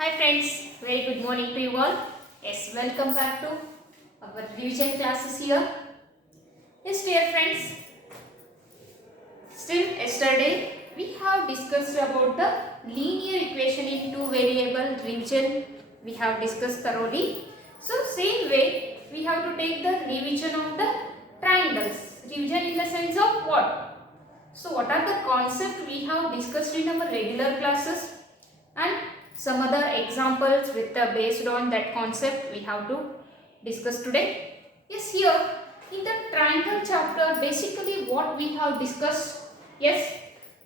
Hi friends, very good morning to you all. Yes, welcome back to our revision classes here. Yes, dear friends, still yesterday we have discussed about the linear equation in two variable revision. We have discussed thoroughly. So same way we have to take the revision of the triangles. Revision in the sense of what? So what are the concepts we have discussed in our regular classes and some other examples with based on that concept we have to discuss today. Yes, here in the triangle chapter basically what we have discussed. Yes,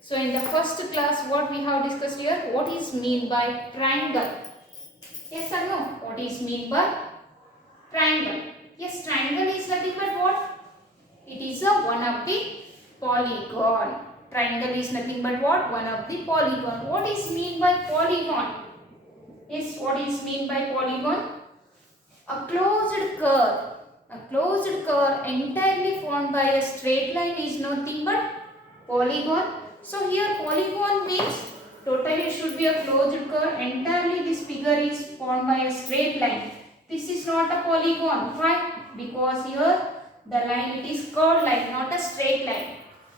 so in the first class what we have discussed here, what is mean by triangle? Yes or no? What is mean by triangle? Yes, triangle is nothing but what? It is a one of the polygon. Triangle is nothing but what? One of the polygon. What is mean by polygon? Yes, what is mean by polygon? A closed curve. A closed curve entirely formed by a straight line is nothing but polygon. So here polygon means totally it should be a closed curve. Entirely this figure is formed by a straight line. This is not a polygon. Why? Because here the line it is curved line, not a straight line.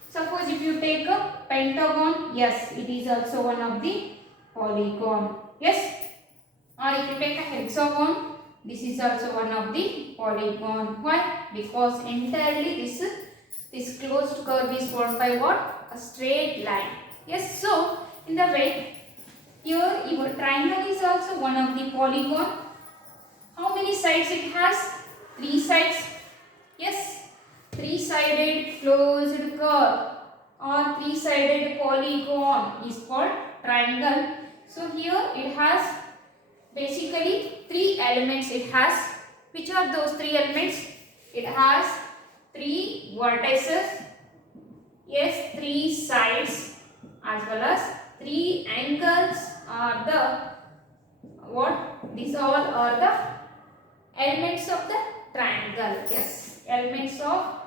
Suppose if you take a pentagon, yes, it is also one of the polygon. Yes. Or if you take a hexagon, this is also one of the polygon. Why? Because entirely this closed curve is formed by what? A straight line. Yes, so in the way here your triangle is also one of the polygon. How many sides it has? 3 sides. Yes, 3-sided closed curve or 3-sided polygon is called triangle. So here it has basically 3 elements it has. Which are those 3 elements? It has 3 vertices, yes, 3 sides as well as 3 angles are the what? These all are the elements of the triangle. Yes, elements of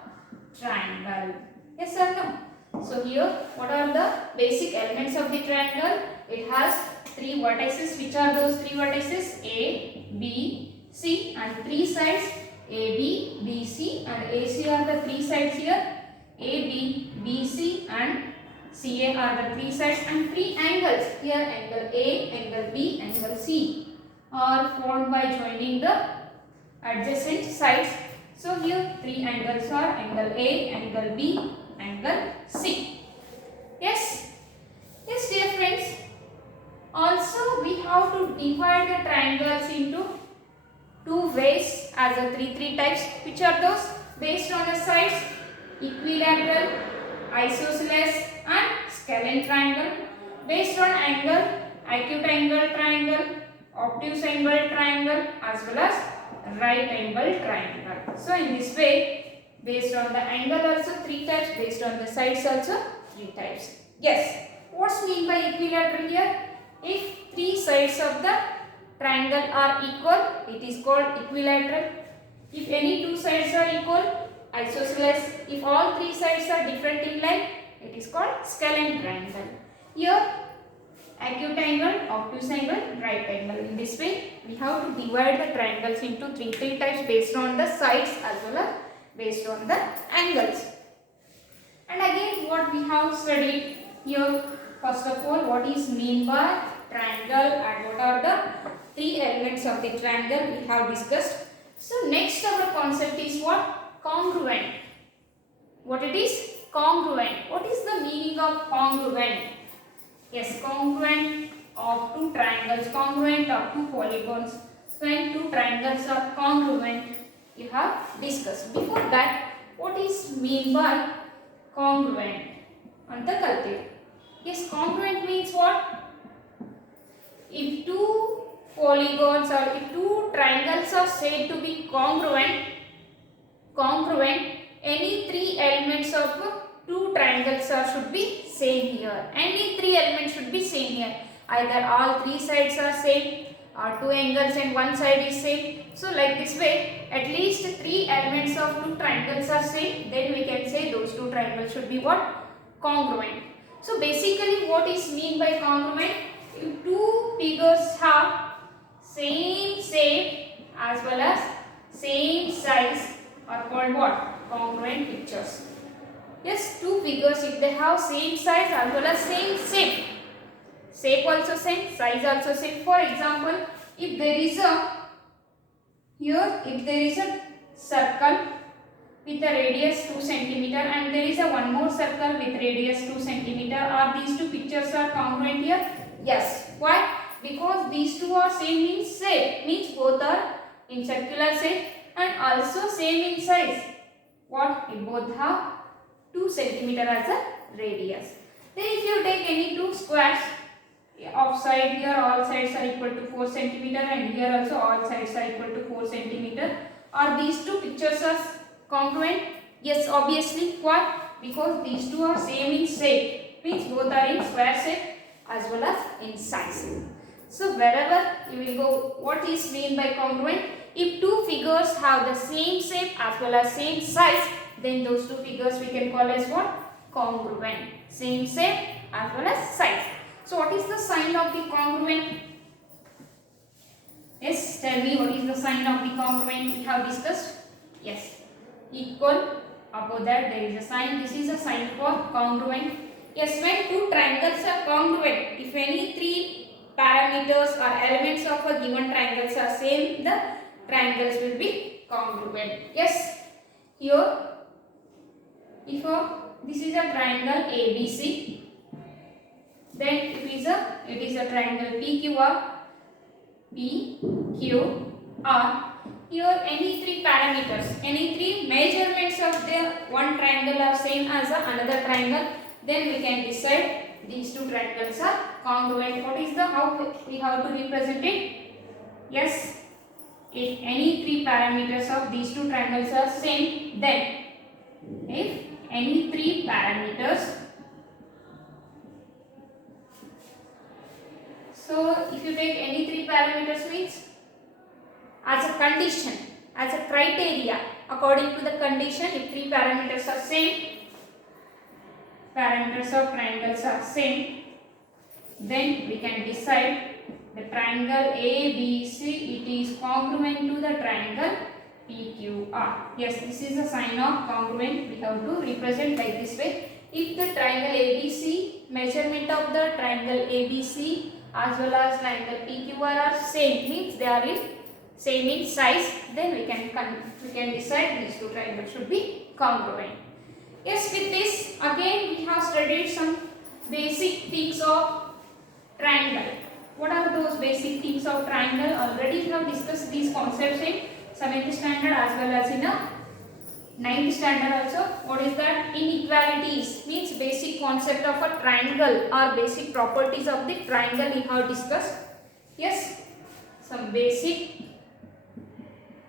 triangle. Yes or no? So here what are the basic elements of the triangle? It has 3 vertices. Which are those 3 vertices? A, B, C, and 3 sides A, B, B, C, and AC are the 3 sides here. A, B, B, C, and CA are the 3 sides, and 3 angles here. Angle A, angle B, angle C are formed by joining the adjacent sides. So here 3 angles are angle A, angle B, angle C. Yes, yes, dear friends. Also, we have to divide the triangles into 2 ways as a 3 types. Which are those? Based on the sides, equilateral, isosceles, and scalene triangle. Based on angle, acute angle triangle, obtuse angle triangle, as well as right angle triangle. So, in this way, based on the angle also 3 types, based on the sides also 3 types. Yes, what's mean by equilateral here? If 3 sides of the triangle are equal, it is called equilateral. If any 2 sides are equal, isosceles. If all 3 sides are different in length, it is called scalene triangle. Here, acute angle, obtuse angle, right angle. In this way, we have to divide the triangles into 3 types based on the sides as well as based on the angles. And again, what we have studied here, first of all, what is mean by triangle and what are the 3 elements of the triangle we have discussed. So next our concept is what? Congruent. What it is? Congruent. What is the meaning of congruent? Yes, congruent of 2 triangles, congruent of 2 polygons. When 2 triangles are congruent, you have discussed. Before that, what is mean by congruent? Anta kalte. Yes, congruent means what? If 2 polygons or if 2 triangles are said to be congruent, any 3 elements of 2 triangles are should be same here. Any 3 elements should be same here. Either all 3 sides are same or 2 angles and 1 side is same. So like this way, at least 3 elements of 2 triangles are same. Then we can say those 2 triangles should be what? Congruent. So basically what is mean by congruent? if two figures have same shape as well as same size are called what? Congruent pictures. Yes, two figures if they have same size as well as same shape. Shape also same, size also same. For example, if there is a circle with a radius 2 cm and there is a one more circle with radius 2 cm, are these two pictures are congruent here? Yes. Why? Because these two are same in shape, means both are in circular shape and also same in size. What? If both have 2 cm as a radius. Then if you take any two squares, of side here all sides are equal to 4 cm and here also all sides are equal to 4 cm. Are these two pictures are congruent? Yes, obviously. Why? Because these two are same in shape, means both are in square shape as well as in size. So wherever you will go, what is mean by congruent? If two figures have the same shape as well as same size, then those two figures we can call as what? Congruent. Same shape as well as size. So what is the sign of the congruent? Yes, tell me what is the sign of the congruent we have discussed? Yes, equal. Above that there is a sign. This is a sign for congruent. Yes, when two triangles are congruent, if any three parameters or elements of a given triangles are same, the triangles will be congruent. Yes, here if this is a triangle ABC, then it is a triangle PQR. Here any three parameters, any three measurements of the one triangle are same as another triangle, then we can decide these two triangles are congruent. What is the how we have to represent it? Yes, if any three parameters of these two triangles are same, then if any three parameters, so if you take any three parameters means as a condition, as a criteria, according to the condition, if three parameters are same, parameters of triangles are same, then we can decide the triangle ABC, it is congruent to the triangle PQR. Yes, this is a sign of congruent. We have to represent like this way. If the triangle ABC, measurement of the triangle ABC as well as triangle PQR are same, means they are in same in size, then we can decide these two triangles should be congruent. Yes, with this again we have studied some basic things of triangle. What are those basic things of triangle? Already we have discussed these concepts in 7th standard as well as in a 9th standard also. What is that? Inequalities means basic concept of a triangle or basic properties of the triangle we have discussed. Yes, some basic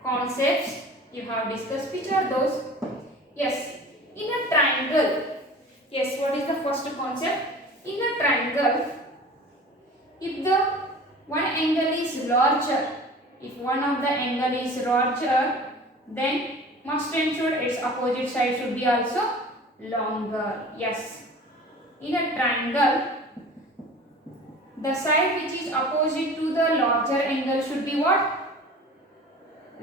concepts you have discussed. Which are those? Yes, in a triangle. Yes, what is the first concept? In a triangle, if the one angle is larger, if one of the angle is larger, then must ensure its opposite side should be also longer. Yes, in a triangle, the side which is opposite to the larger angle should be what?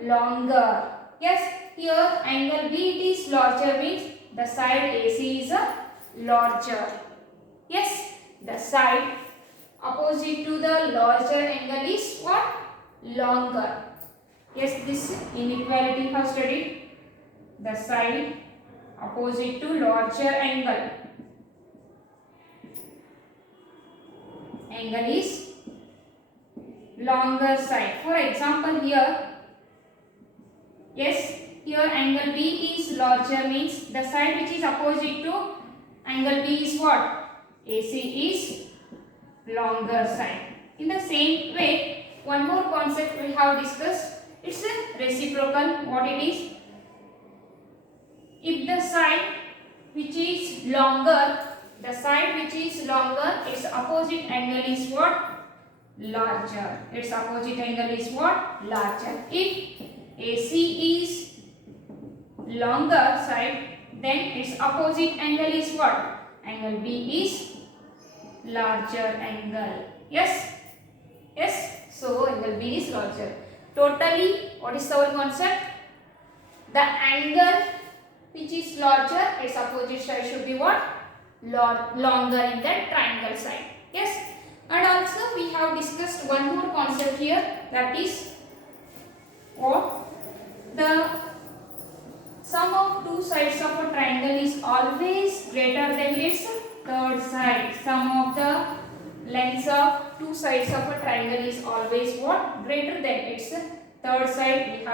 Longer. Yes, here angle B it is larger, means the side AC is a larger. Yes, the side opposite to the larger angle is what? Longer. Yes, this inequality we have studied. The side opposite to larger angle is longer side. For example, here, yes, here angle B is larger, means the side which is opposite to angle B is what? AC is longer side. In the same way, one more concept we have discussed, it's a reciprocal. What it is? If the side which is longer, its opposite angle is what? Larger. Its opposite angle is what? Larger. If AC is longer side, then its opposite angle is what? Angle B is larger angle. Yes. Yes. So angle B is larger. Totally, what is our concept? The angle which is larger, its opposite side should be what? Longer in that triangle side. Yes. And also we have discussed one more concept here, that is what? The sum of two sides of a triangle is always greater than its third side. Sum of the lengths of two sides of a triangle is always what? Greater than its third side.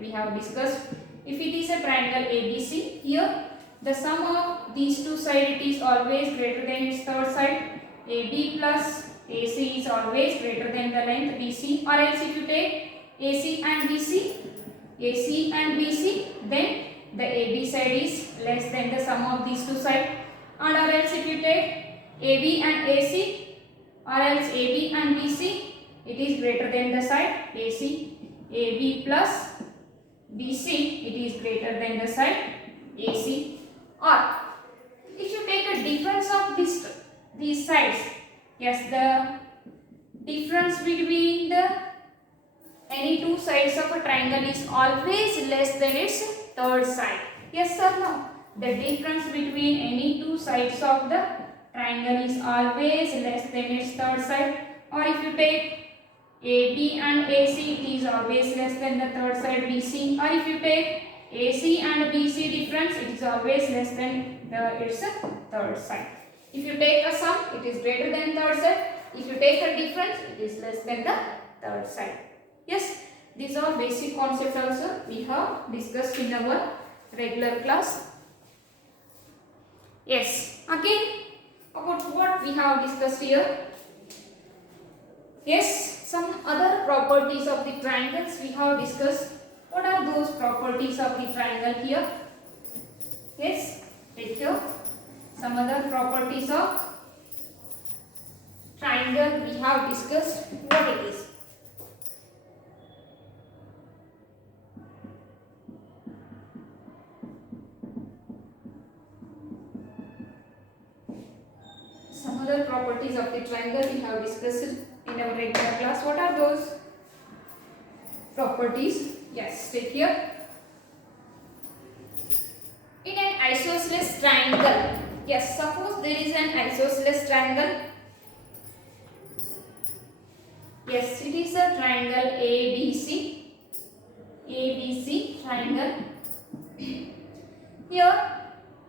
We have discussed. If it is a triangle ABC, here the sum of these two sides it is always greater than its third side. AB plus AC is always greater than the length BC, or else if you take AC and BC, then the AB side is less than the sum of these two sides, and or else if you take AB and AC, or else AB and BC, it is greater than the side AC. AB plus BC, it is greater than the side AC. Or if you take a difference of these sides, yes, the difference between the any two sides of a triangle is always less than its third side. Yes or no? The difference between any two sides of the triangle is always less than its third side. Or if you take AB and AC, it is always less than the third side BC. Or if you take AC and BC difference, it is always less than its third side. If you take a sum, it is greater than third side. If you take a difference, it is less than the third side. Yes, these are basic concepts also we have discussed in our regular class. Yes, again about what we have discussed here. Yes, some other properties of the triangles we have discussed. What are those properties of the triangle here? Yes, take here. Some other properties of triangle we have discussed. What it is? Some other properties of the triangle we have discussed in our regular class. What are those properties? Yes, take here. In an isosceles triangle, yes, suppose there is an isosceles triangle. Yes, it is a triangle ABC. ABC triangle. Here,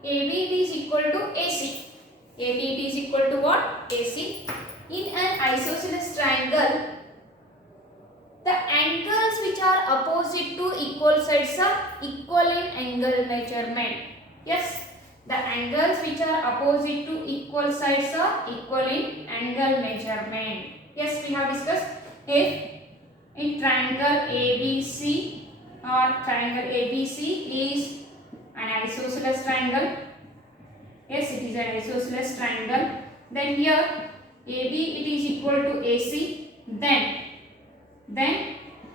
AB is equal to AC. AB is equal to what? AC. In an isosceles triangle, the angles which are opposite to equal sides are equal in angle measurement. Yes, the angles which are opposite to equal sides are equal in angle measurement. Yes, we have discussed. If in triangle ABC or triangle ABC is an isosceles triangle, yes, it is an isosceles triangle, then here AB it is equal to AC, then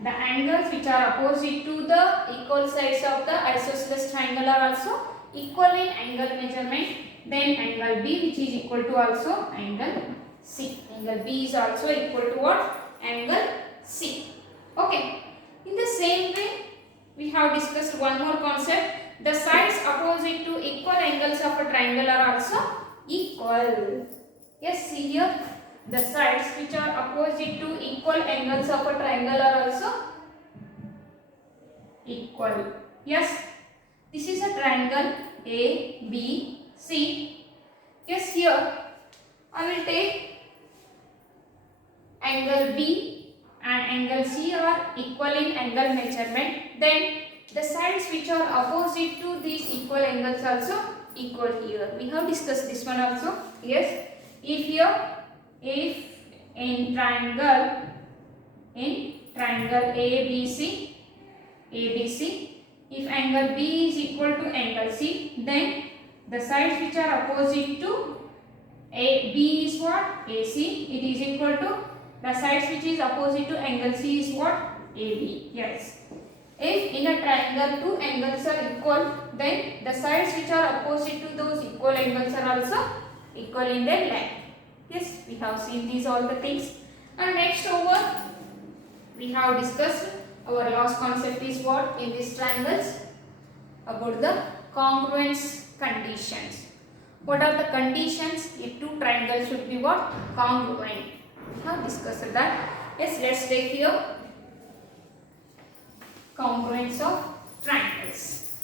the angles which are opposite to the equal sides of the isosceles triangle are also equal in angle measurement. Then angle B which is equal to also angle C. Angle B is also equal to what? Angle C. Okay. In the same way, we have discussed one more concept. The sides opposite to equal angles of a triangle are also equal. Yes, see here. The sides which are opposite to equal angles of a triangle are also equal. Yes, this is a triangle A, B, C. Yes, here I will take angle B and angle C are equal in angle measurement. Then the sides which are opposite to these equal angles also equal here. We have discussed this one also. Yes, if in triangle ABC, if angle B is equal to angle C, then the sides which are opposite to B is what? AC. It is equal to the sides which is opposite to angle C is what? AB. Yes. If in a triangle two angles are equal, then the sides which are opposite to those equal angles are also equal in their length. Yes, we have seen these all the things. And next over, we have discussed our last concept is what in these triangles about the congruence conditions. What are the conditions if two triangles should be what? Congruent. We have discussed that. Yes, let's take here congruence of triangles.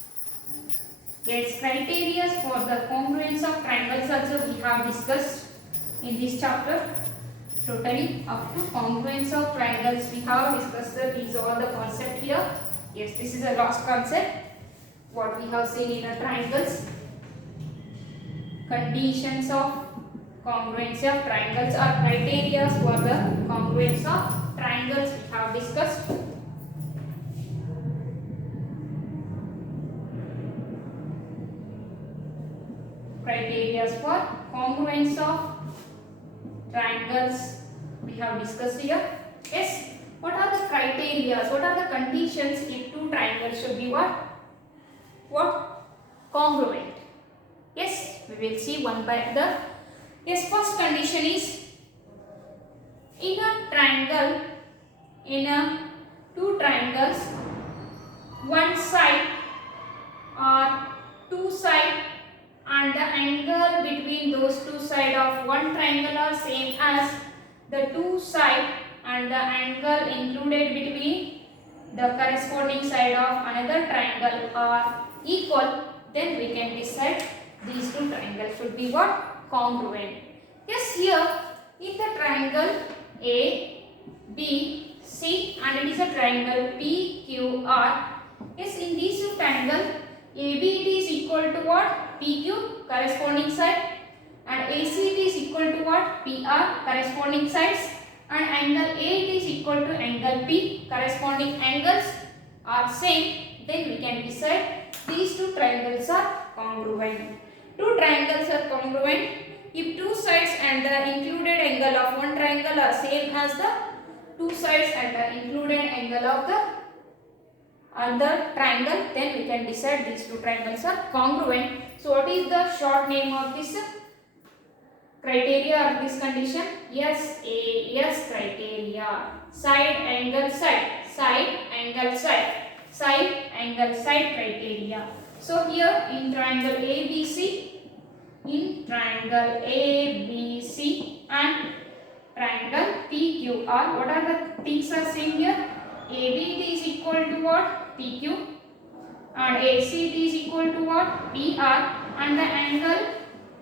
Yes, criteria for the congruence of triangles also we have discussed in this chapter. Totally up to congruence of triangles we have discussed these all the concept here. Yes, this is the last concept what we have seen in the triangles. Conditions of congruence of triangles or criteria for the congruence of triangles we have discussed. Criteria for congruence of triangles we have discussed here. Yes, what are the criteria? What are the conditions if two triangles should be what? What? Congruent. Yes, we will see one by the. Yes, first condition is in a triangle, two triangles, one side or two sides and the angle between those two sides of one triangle are same as the two sides and the angle included between the corresponding side of another triangle are equal, then we can decide these two triangles should be what? Congruent. Yes, here in the triangle A, B, C and it is a triangle PQR. Yes, in these two triangles AB it is equal to what? PQ corresponding side and AC it is equal to what? PR corresponding sides and angle A it is equal to angle P corresponding angles are same, then we can decide these two triangles are congruent. Two triangles are congruent if two sides and the included angle of one triangle are same as the two sides and the included angle of the other triangle, then we can decide these two triangles are congruent. So what is the short name of this criteria of this condition? SAS criteria. Side angle side, side angle side, side angle side criteria. So here in triangle ABC, and triangle PQR, what are the things are same here? AB is equal to what? PQ and AC is equal to what? PR and the angle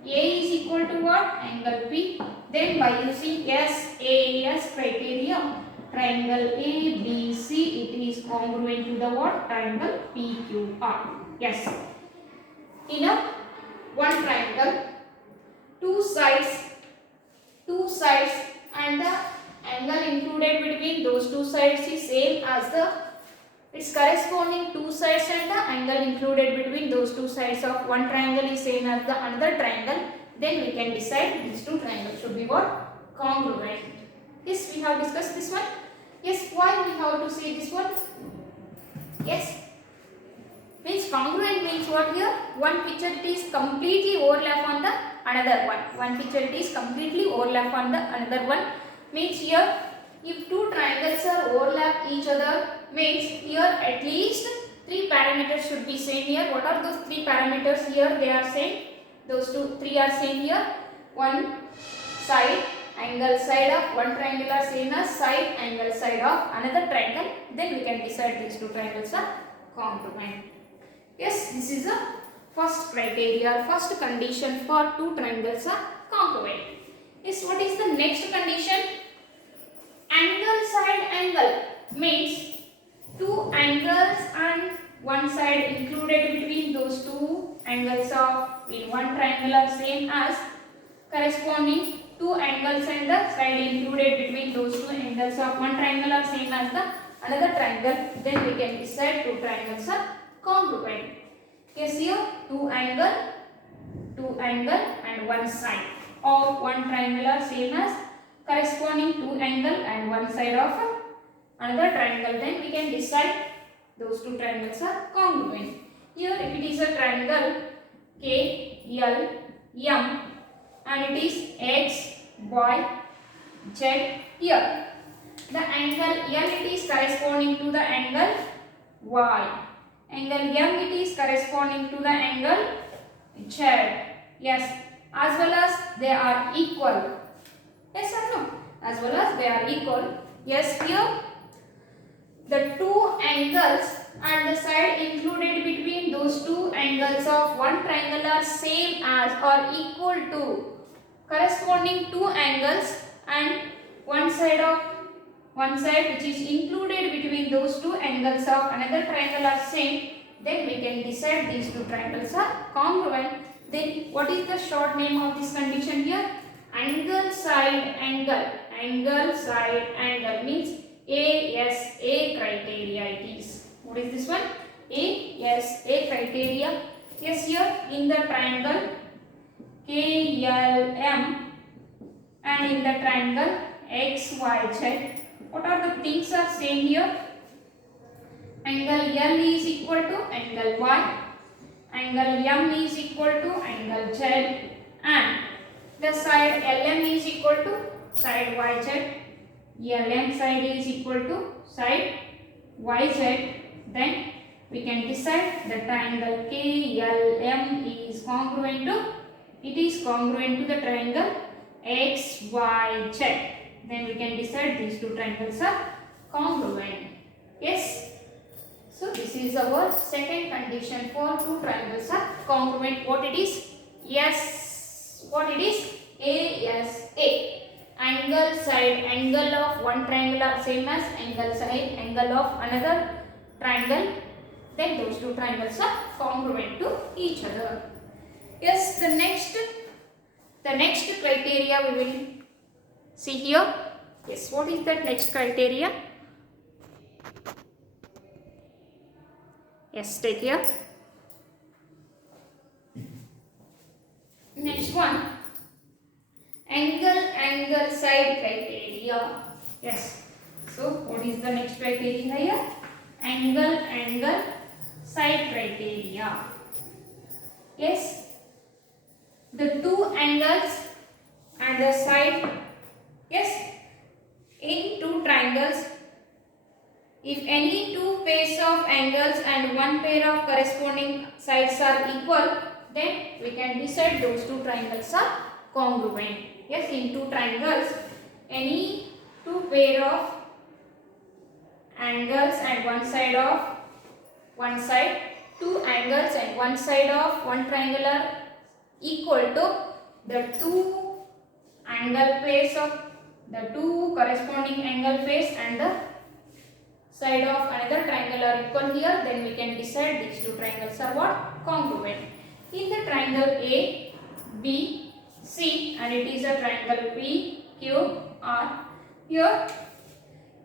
A is equal to what? Angle P. Then by using SAS criteria, triangle ABC it is congruent to the what? Triangle PQR. Yes. In a one triangle, two sides and the angle included between those two sides is same as the its corresponding two sides and the angle included between those two sides of one triangle is same as the another triangle, then we can decide these two triangles should be what? Congruent. Yes, we have discussed this one. Yes, why we have to say this one? Yes, means congruent means what here? One picture it is completely overlap on the another one. One picture it is completely overlap on the another one. Means here if two triangles are overlap each other, means here at least three parameters should be same here. What are those three parameters here? They are same. Those three are same here. One side angle side of one triangle are same as side angle side of another triangle. Then we can decide these two triangles are congruent. Yes, this is the first criteria, first condition for two triangles are congruent. Yes, what is the next condition? Angle side angle means two angles and one side included between those two angles of in one triangle are same as corresponding two angles and the side included between those two angles of one triangle are same as the another triangle, then we can decide two triangles are congruent. Yes, here two angle and one side of one triangle are same as corresponding two angle and one side of another triangle, then we can decide those two triangles are congruent. Here if it is a triangle KLM and it is X, YZ here. The angle L it is corresponding to the angle Y. Angle M it is corresponding to the angle Z. Yes, as well as they are equal. Yes or no? As well as they are equal. Yes, here the two angles and the side included between those two angles of one triangle are same as or equal to corresponding two angles, and one side which is included between those two angles of another triangle are same, then we can decide these two triangles are congruent. Then what is the short name of this condition here? Angle side angle. Angle side angle means ASA criteria it is. What is this one? ASA criteria. Yes, here in the triangle KLM and in the triangle XYZ, what are the things are same here? Angle L is equal to angle Y, angle M is equal to angle Z, and the side LM is equal to side YZ. LM side is equal to side YZ. Then we can decide the triangle KLM is congruent to, it is congruent to the triangle XYZ. Then we can decide these two triangles are congruent. Yes. So this is our second condition for two triangles are congruent. What it is? Yes. What it is? ASA. Angle side angle of one triangle are same as angle side angle of another triangle. Then those two triangles are congruent to each other. Yes. The next criteria we will see here. Yes. What is that next criteria? Yes, take here. Next one, angle side criteria. Yes. So what is the next criteria here? Angle side criteria. Yes. The two angles and the side. Yes. In two triangles, if any two pairs of angles and one pair of corresponding sides are equal, then we can decide those two triangles are congruent. Yes, in two triangles, any two pair of angles and two angles and one side of one triangle are equal to the two angle pairs of the two corresponding angle pairs and the side of another triangle are equal here, then we can decide these two triangles are what? Congruent. In the triangle A, B, C, and it is a triangle P, Q, R. Here,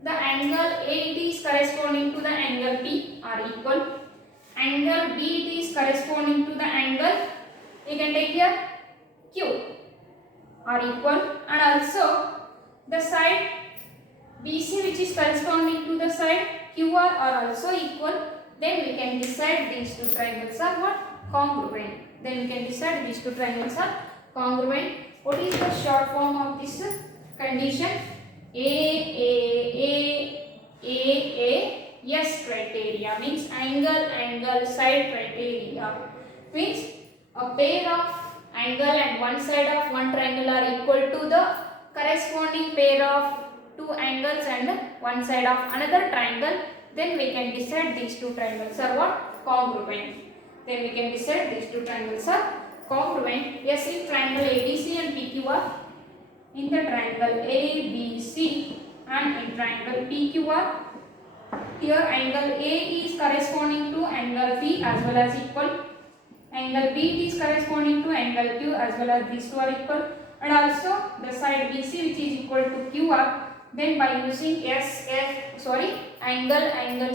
the angle A it is corresponding to the angle P are equal. Angle B it is corresponding to the angle, we can take here Q are equal, and also the side BC which is corresponding to the side QR are also equal. Then we can decide these two triangles are what? Congruent. Then we can decide these two triangles are congruent. What is the short form of this condition? AAS criteria means angle side criteria. Means a pair of angle and one side of one triangle are equal to the corresponding pair of two angles and one side of another triangle, then we can decide these two triangles are what? Congruent. Then we can decide these two triangles are congruent. Yes, in triangle ABC and PQR, in the triangle ABC and in triangle PQR, here angle A is corresponding to angle P as well as equal. Angle B is corresponding to angle Q as well as these two are equal, and also the side BC which is equal to QR. Then by using angle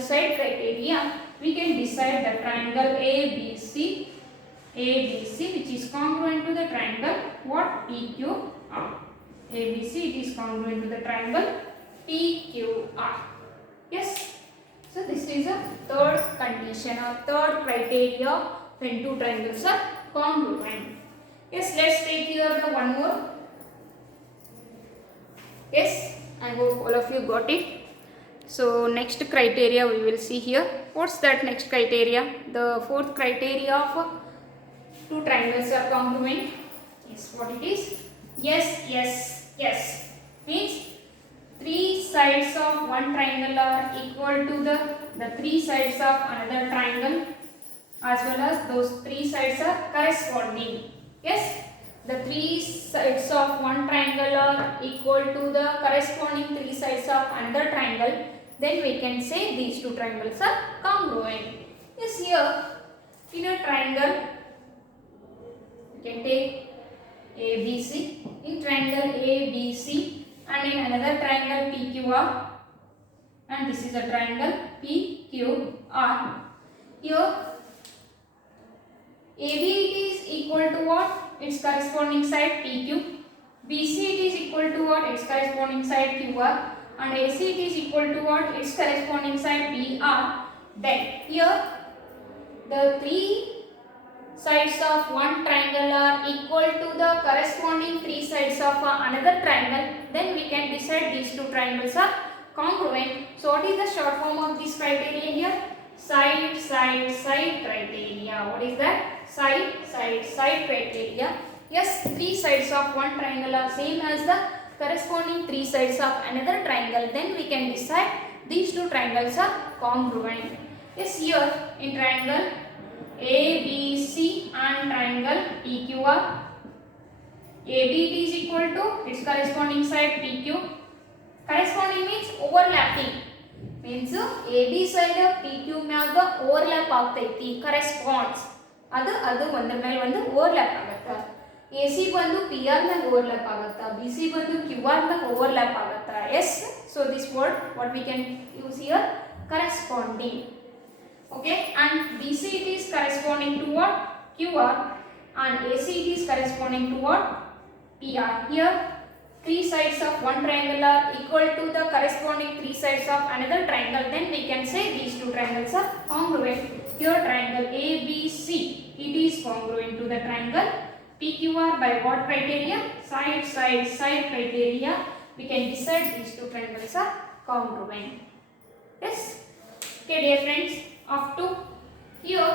side criteria, we can decide the triangle ABC which is congruent to the triangle what? PQR. ABC it is congruent to the triangle PQR. Yes. So this is a third condition or third criteria when two triangles are congruent. Yes, let's take here the one more. Yes, I hope all of you got it. So next criteria we will see here. What's that next criteria? The fourth criteria of two triangles are congruent. Yes, what it is? Yes, yes, yes. Means three sides of one triangle are equal to the three sides of another triangle, as well as those three sides are corresponding. Yes, the three sides of one triangle are equal to the corresponding three sides of another triangle, then we can say these two triangles are congruent. Yes, here in a triangle you can take ABC, in triangle ABC, and in another triangle PQR, and this is a triangle PQR. Here AB it is equal to what? Its corresponding side PQ. BC it is equal to what? Its corresponding side QR. And AC it is equal to what? Its corresponding side PR. Then here the three sides of one triangle are equal to the corresponding three sides of another triangle. Then we can decide these two triangles are congruent. So what is the short form of this criteria here? Side, side, side criteria. What is that? Side, side, side criteria. Yes, three sides of one triangle are same as the corresponding three sides of another triangle. Then we can decide these two triangles are congruent. Yes, here in triangle ABC and triangle PQR, AB is equal to its corresponding side PQ. Corresponding means overlapping. Means AB side PQ ಮ್ಯಾಗ overlap ಆಗ್ತೈತಿ, corresponds. ಅದು ಒಂದರ ಮೇಲೆ ಒಂದು overlap ಆಗುತ್ತೆ. AC ಬಂದು PR ಮ್ಯಾಗ overlap ಆಗುತ್ತೆ, BC ಬಂದು QR ಮ್ಯಾಗ overlap ಆಗುತ್ತೆ. Yes, so this word what we can use here? Corresponding. Okay, and BC it is corresponding to what? QR, and AC it is corresponding to what? PR. Here three sides of one triangle are equal to the corresponding three sides of another triangle, then we can say these two triangles are congruent. Here triangle ABC it is congruent to the triangle PQR by what criteria? Side, side, side criteria. We can decide these two triangles are congruent. Yes. Okay, dear friends, up to here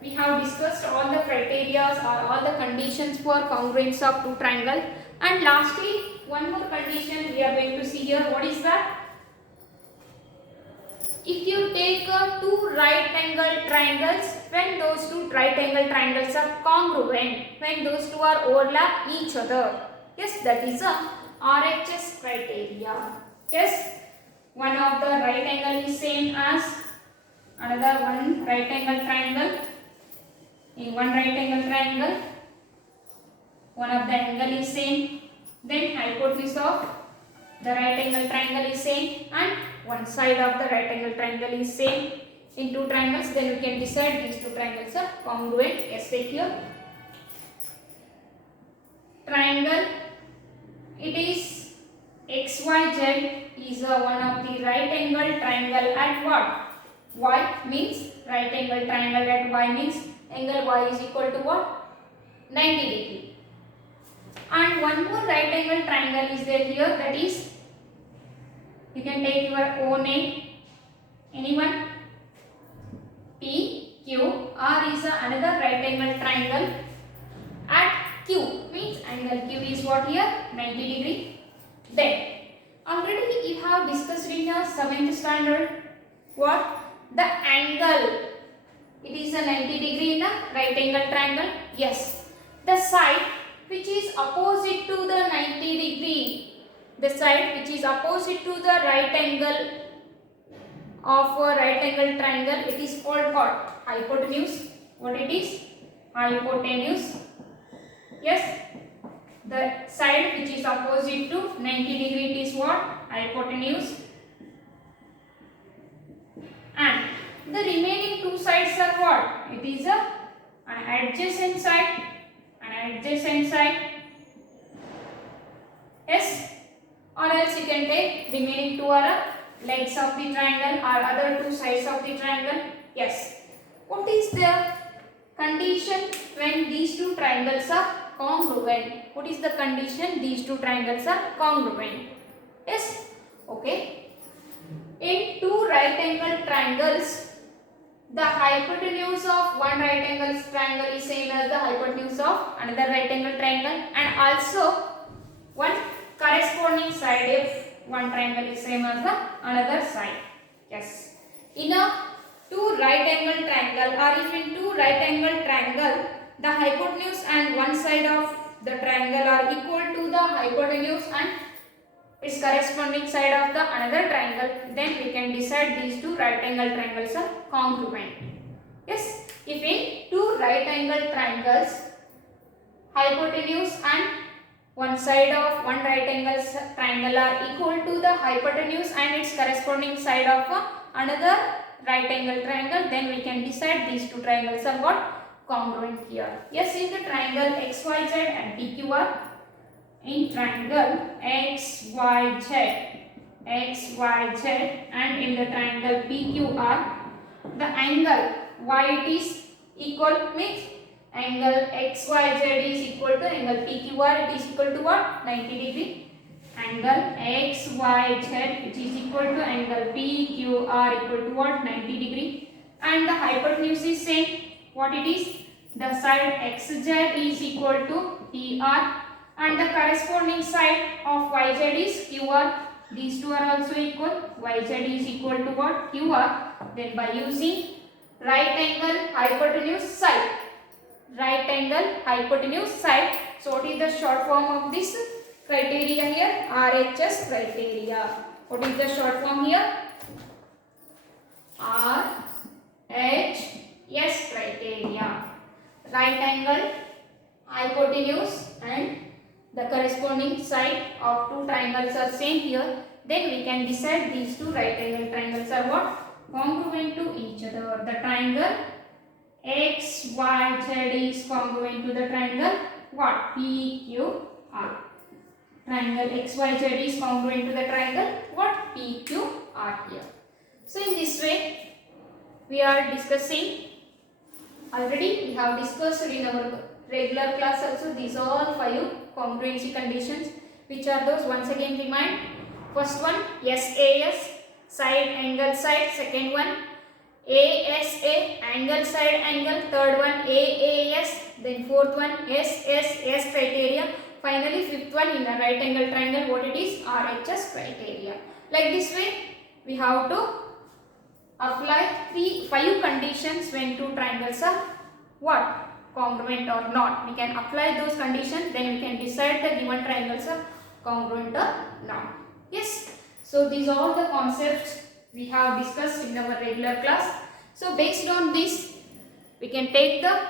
we have discussed all the criteria or all the conditions for congruence of two triangles. And lastly, one more condition we are going to see here. What is that? If you take two right angle triangles, when those two right angle triangles are congruent, when those two are overlap each other. Yes, that is a RHS criteria. Yes, one of the right angle is same as another one right angle triangle. In one right angle triangle, one of the angle is same, then hypotenuse of the right angle triangle is same, and one side of the right angle triangle is same in two triangles, then we can decide these two triangles are congruent. Yes, take here triangle, it is XYZ is one of the right angle triangle at what? Y means right angle triangle at Y means angle Y is equal to what? 90 degree. And one more right angle triangle is there here, that is, you can take your own name, anyone. PQR is another right angle triangle at Q means angle Q is what here? 90 degree. Then already you have discussed in your 7th standard what? The angle. It is a 90 degree in a right angle triangle. Yes, the side which is opposite to the 90 degree, the side which is opposite to the right angle of a right angle triangle, it is called what? Hypotenuse. What it is? Hypotenuse. Yes, the side which is opposite to 90 degree, it is what? Hypotenuse. And the remaining two sides are what? It is an adjacent side. Adjacent side. Yes, or else you can take remaining two are legs of the triangle or other two sides of the triangle. Yes, what is the condition when these two triangles are congruent? What is the condition? These two triangles are congruent. Yes. Okay. In two right angle triangles, the hypotenuse of one right angle triangle is same as the hypotenuse of another right angle triangle, and also one corresponding side if one triangle is same as the another side. Yes. In a two right angle triangle, or if in two right angle triangle, the hypotenuse and one side of the triangle are equal to the hypotenuse and its corresponding side of the another triangle, then we can decide these two right angle triangles are congruent. Yes, if in two right angle triangles, hypotenuse and one side of one right angle triangle are equal to the hypotenuse and its corresponding side of another right angle triangle, then we can decide these two triangles are what? Congruent here. Yes, in the triangle XYZ and PQR, in triangle XYZ and in the triangle PQR, the angle y it is equal means angle XYZ is equal to angle PQR, it is equal to what? 90 degree. Angle XYZ which is equal to angle PQR equal to what? 90 degree. And the hypotenuse is same. What it is? The side XZ is equal to PR and the corresponding side of YZ is QR. These two are also equal. YZ is equal to what? QR. Then by using right angle hypotenuse side. Right angle hypotenuse side. So what is the short form of this criteria here? RHS criteria. What is the short form here? RHS criteria. Right angle hypotenuse and the corresponding side of two triangles are same here, then we can decide these two right angle triangles are what? Congruent to each other. The triangle XYZ is congruent to the triangle what? PQR. Triangle XYZ is congruent to the triangle what? PQR here. So in this way we are discussing, already we have discussed in our regular class also these all 5 congruency conditions. Which are those? Once again remind. First one SAS, side angle side. Second one ASA, angle side angle. Third one AAS. Then fourth one SSS criteria. Finally fifth one in a right angle triangle, what it is? RHS criteria. Like this way we have to apply 5 conditions when two triangles are what? Congruent or not. We can apply those conditions, then we can decide the given triangles are congruent or not. Yes. So these are all the concepts we have discussed in our regular class. So based on this, we can take the